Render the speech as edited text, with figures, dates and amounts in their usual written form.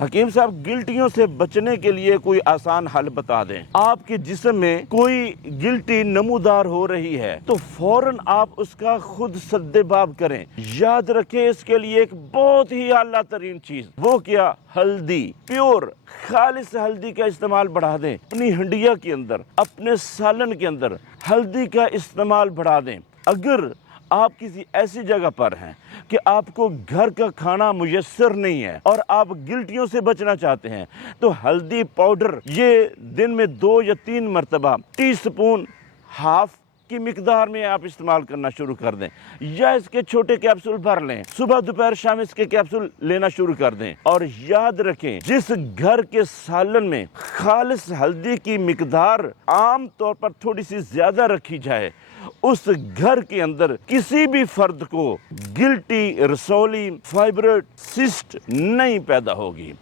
حکیم صاحب گلٹیوں سے بچنے کے لیے کوئی آسان حل بتا دیں۔ آپ کے جسم میں کوئی گلٹی نمودار ہو رہی ہے تو فوراً آپ اس کا خود سد باب کریں۔ یاد رکھیں اس کے لیے ایک بہت ہی اعلیٰ ترین چیز، وہ کیا؟ ہلدی، پیور خالص ہلدی کا استعمال بڑھا دیں۔ اپنی ہنڈیا کے اندر، اپنے سالن کے اندر ہلدی کا استعمال بڑھا دیں۔ اگر آپ کسی ایسی جگہ پر ہیں کہ آپ کو گھر کا کھانا میسر نہیں ہے اور آپ گلٹیوں سے بچنا چاہتے ہیں تو ہلدی پاؤڈر یہ دن میں 2 یا 3 مرتبہ ٹی سپون ہاف کی مقدار میں آپ استعمال کرنا شروع کر دیں، یا اس کے چھوٹے کیپسول بھر لیں، صبح دوپہر شام اس کے کیپسول لینا شروع کر دیں۔ اور یاد رکھیں جس گھر کے سالن میں خالص ہلدی کی مقدار عام طور پر تھوڑی سی زیادہ رکھی جائے، اس گھر کے اندر کسی بھی فرد کو گلٹی، رسولی، فائبرڈ، سسٹ نہیں پیدا ہوگی۔